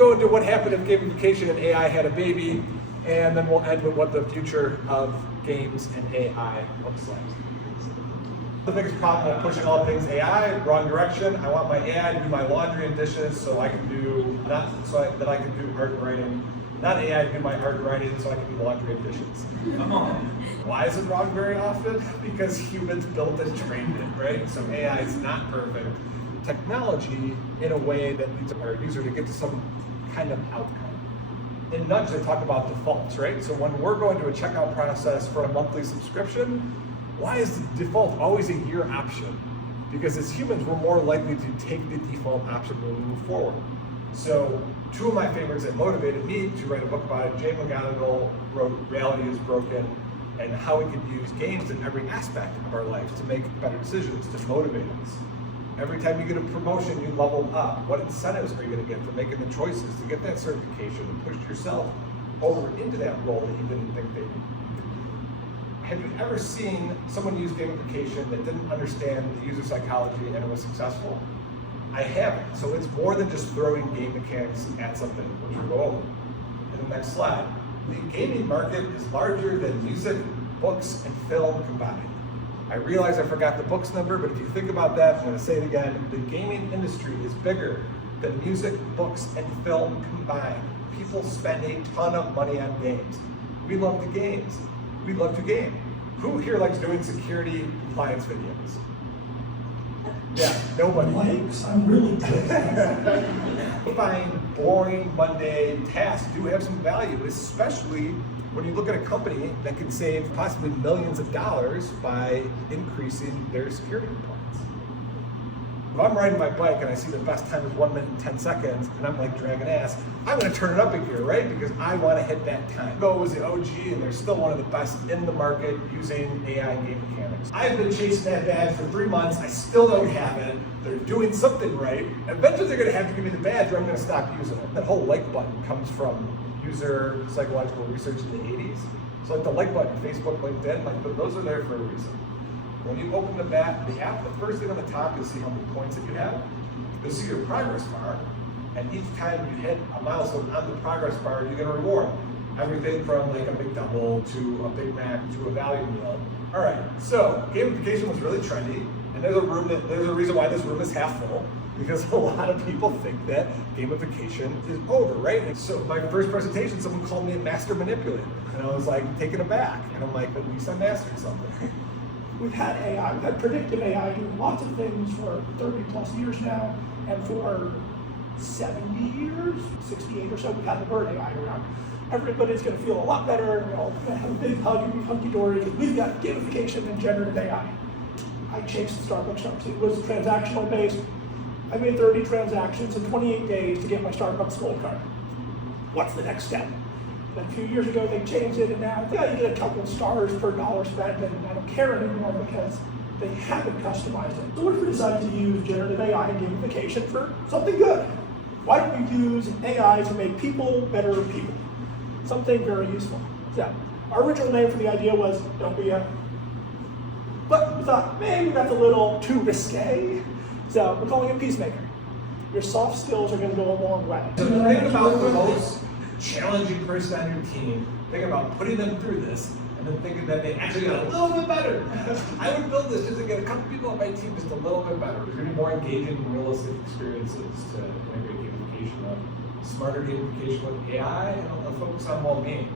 go into what happened if gamification and AI had a baby, and then we'll end with what the future of games and AI looks like. The biggest problem with pushing all things AI, wrong direction. I want my AI to do my laundry and dishes so I can do, that I can do art writing. Not AI to do my art writing so I can do laundry and dishes. Why is it wrong very often? Because humans built and trained it, right? So AI is not perfect. Technology in a way that leads our user to get to some kind of outcome. In Nudge, they talk about defaults, right? So when we're going to a checkout process for a monthly subscription, why is the default always a year option? Because as humans, we're more likely to take the default option when we move forward. So two of my favorites that motivated me to write a book about it, Jay McGonigal wrote Reality is Broken, and how we can use games in every aspect of our life to make better decisions, to motivate us. Every time you get a promotion, you level up. What incentives are you going to get for making the choices to get that certification and push yourself over into that role that you didn't think that you could? Have you ever seen someone use gamification that didn't understand the user psychology and it was successful? I haven't. So it's more than just throwing game mechanics at something, which we'll go over in the next slide. The gaming market is larger than music, books, and film combined. I realize I forgot the books number, but if you think about that, I'm going to say it again. The gaming industry is bigger than music, books, and film combined. People spend a ton of money on games. We love the games. We love to game. Who here likes doing security compliance videos? Yeah, nobody. Likes, I'm really good. I find boring, mundane tasks do have some value, especially when you look at a company that can save possibly millions of dollars by increasing their security compliance. If I'm riding my bike and I see the best time is 1 minute and 10 seconds, and I'm like dragging ass, I'm gonna turn it up a gear, right? Because I wanna hit that time. Go was the OG, and they're still one of the best in the market using AI and game mechanics. I've been chasing that badge for 3 months, I still don't have it. They're doing something right. Eventually they're gonna have to give me the badge or I'm gonna stop using it. That whole like button comes from user psychological research in the 80s. So like the like button, Facebook, LinkedIn, like those are there for a reason. When you open the app, the first thing on the top is see how many points that you have. You'll see your progress bar, and each time you hit a milestone on the progress bar, you get a reward. Everything from like a big double to a Big Mac to a value meal. All right, so gamification was really trendy, and there's a reason why this room is half full, because a lot of people think that gamification is over, right? And so my first presentation, someone called me a master manipulator, and I was like taken aback, and I'm like, at least I mastered something. We've had AI, we've had predictive AI doing lots of things for 30 plus years now, and for 70 years, 68 or so, we've had the word AI around. Everybody's gonna feel a lot better, we're all gonna have a big hug and be hunky-dory, because we've got gamification and generative AI. I chased Starbucks up, it was transactional based. I made 30 transactions in 28 days to get my Starbucks gold card. What's the next step? And a few years ago they changed it, and now you get a couple of stars per dollar spent, and I don't care anymore because they haven't customized it. So what if we decided to use generative AI and gamification for something good? Why don't we use AI to make people better people? Something very useful. So our original name for the idea was Don't Be a... But we thought maybe that's a little too risque, so we're calling it Peacemaker. Your soft skills are going to go a long way. So think about the most challenging person on your team, think about putting them through this, and then thinking that they actually got a little bit better. I would build this just to get a couple people on my team just a little bit better. There's going to be more engaging and realistic experiences to integrate gamification, smarter gamification with AI, and a focus on well-being.